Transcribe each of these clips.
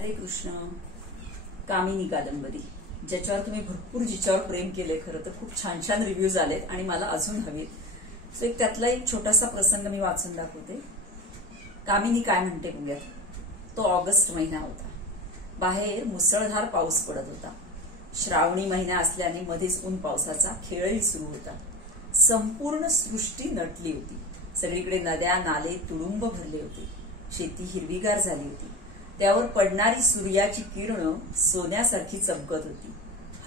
हरे कृष्ण. कामिनी कादंबरी ज्याच्यावर तुम्ही भरपूर जिच्यावर प्रेम केले, खरं तर खूप छान छान रिव्ह्यूज आलेत आणि मला अजून हवेत. सो त्यातला एक छोटासा प्रसंग मी वाचून दाखवते. कामिनी काय म्हणते बघूयात. तो ऑगस्ट महिना होता. बाहेर मुसळधार पाऊस पडत होता. श्रावणी महिना असल्याने मध्येच ऊन पावसाचा खेळही सुरू होता. संपूर्ण सृष्टी नटली होती. सगळीकडे नद्या नाले तुडुंब भरले होते. शेती हिरवीगार झाली होती. त्यावर पडणारी सूर्याची किरणं सोन्यासारखी चमकत होती.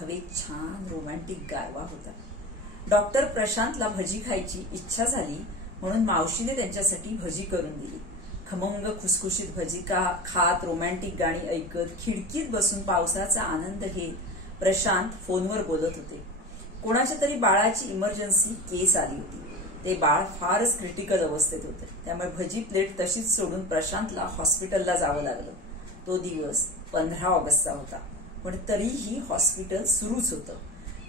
हवेत छान रोमॅन्टिक गारवा होता. डॉक्टर प्रशांतला भजी खायची इच्छा झाली म्हणून मावशीने त्यांच्यासाठी भजी करून दिली. खमंग खुसखुशीत भजी खात रोमॅन्टिक गाणी ऐकत खिडकीत बसून पावसाचा आनंद घेत प्रशांत फोनवर बोलत होते. कोणाच्या तरी बाळाची इमर्जन्सी केस आली होती. ते बाळ फारच क्रिटिकल अवस्थेत होते. त्यामुळे भजी प्लेट तशीच सोडून प्रशांतला हॉस्पिटलला जावं लागलं. तो दिवस 15 ऑगस्टचा होता, पण तरीही हॉस्पिटल सुरूच होतं.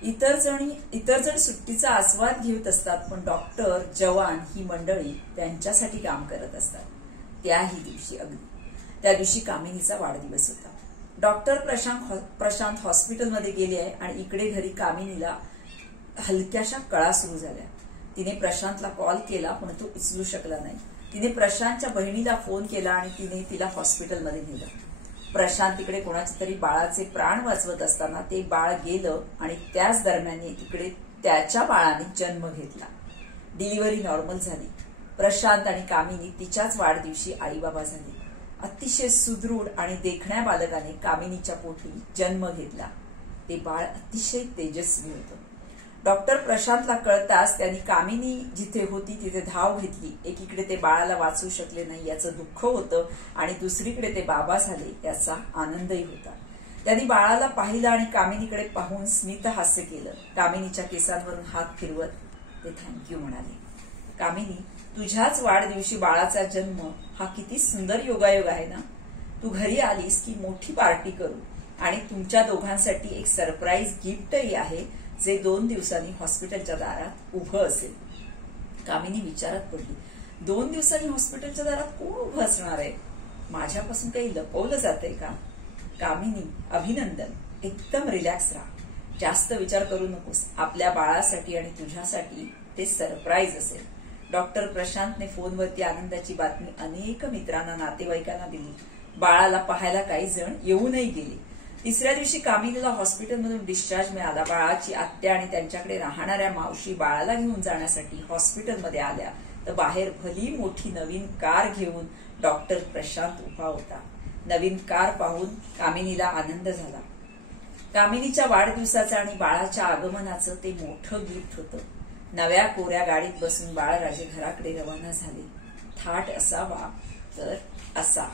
इतर जण सुट्टीचा आस्वाद घेत असतात, पण डॉक्टर जवान ही मंडळी त्यांच्यासाठी काम करत असतात. त्याही दिवशी त्या दिवशी कामिनीचा वाढदिवस होता. डॉक्टर प्रशांत हॉस्पिटलमध्ये गेले आहे आणि इकडे घरी कामिनीला हलक्याशा कळा सुरू झाल्या. तिने प्रशांतला कॉल केला, पण तो उचलू शकला नाही. तिने प्रशांतच्या बहिणीला फोन केला आणि तिने तिला हॉस्पिटलमध्ये नेलं. प्रशांत तिकडे कोणाच्या तरी बाळाचे प्राण वाचवत असताना ते बाळ गेलं आणि त्याच दरम्यान तिकडे त्याच्या बाळाने जन्म घेतला. डिलिव्हरी नॉर्मल झाली. प्रशांत आणि कामिनी तिच्याच वाढदिवशी आई बाबा झाले. अतिशय सुदृढ आणि देखण्या बालकाने कामिनीच्या पोटी जन्म घेतला. ते बाळ अतिशय तेजस्वी होतं. डॉक्टर प्रशांतला कळताच त्यांनी कामिनी जिथे होती तिथे धाव घेतली. एकीकडे ते बाळाला वाचवू शकले नाही याचं दुःख होतं आणि दुसरीकडे ते बाबा झाले याचा आनंदही होता. त्यांनी बाळाला पाहिलं आणि कामिनीकडे पाहून स्मित हास्य केलं. कामिनीच्या केसांवरून हात फिरवत ते थँक्यू म्हणाले. कामिनी, तुझ्याच वाढदिवशी बाळाचा जन्म हा किती सुंदर योगायोग आहे ना. तू घरी आलीस की मोठी पार्टी करू आणि तुमच्या दोघांसाठी एक सरप्राईज गिफ्टही आहे, जे 2 दिवसांनी हॉस्पिटलच्या दारात उभं असेल. कामिनी विचारात पडली. 2 दिवसांनी हॉस्पिटलच्या दारात कोण उभं असणार आहे? माझ्यापासून काही लपवलं जातंय का? कामिनी, अभिनंदन. एकदम रिलॅक्स राहा. जास्त विचार करू नकोस. आपल्या बाळासाठी आणि तुझ्यासाठी ते सरप्राईज असेल. डॉक्टर प्रशांतने फोनवरती आनंदाची बातमी अनेक मित्रांना नातेवाईकांना दिली. बाळाला पाहायला काही जण येऊनही गेले. तिसऱ्या दिवशी कामिनीला हॉस्पिटलमधून डिस्चार्ज मिळाला. बाळाची आत्या आणि त्यांच्याकडे राहणाऱ्या मावशी बाळाला घेऊन जाण्यासाठी हॉस्पिटलमध्ये आल्या तर बाहेर भली मोठी नवीन कार घेऊन डॉक्टर प्रशांत उभा होता. नवीन कार पाहून कामिनीला आनंद झाला. कामिनीच्या वाढदिवसाचं आणि बाळाच्या आगमनाचं ते मोठं गिफ्ट होतं. नव्या कोऱ्या गाडीत बसून बाळराजे घराकडे रवाना झाले. थाट असावा तर असा.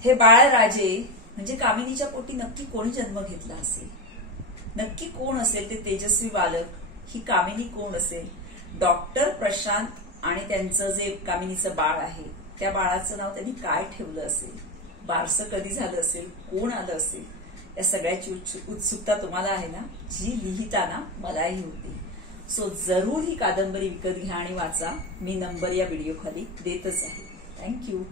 हे बाळराजे म्हणजे कामिनीच्या पोटी नक्की कोणी जन्म घेतला असेल? नक्की कोण असेल ते तेजस्वी बालक? ही कामिनी कोण असेल? डॉक्टर प्रशांत आणि त्यांचं जे कामिनीचं बाळ आहे त्या बाळाचं नाव त्यांनी काय ठेवलं असेल? बारसं कधी झालं असेल? कोण आलं असेल? या सगळ्याची उत्सुकता तुम्हाला आहे ना, जी लिहिताना मलाही होती. सो जरूर ही कादंबरी विकत घ्या आणि वाचा. मी नंबर या व्हिडिओ खाली देतच आहे. थँक्यू.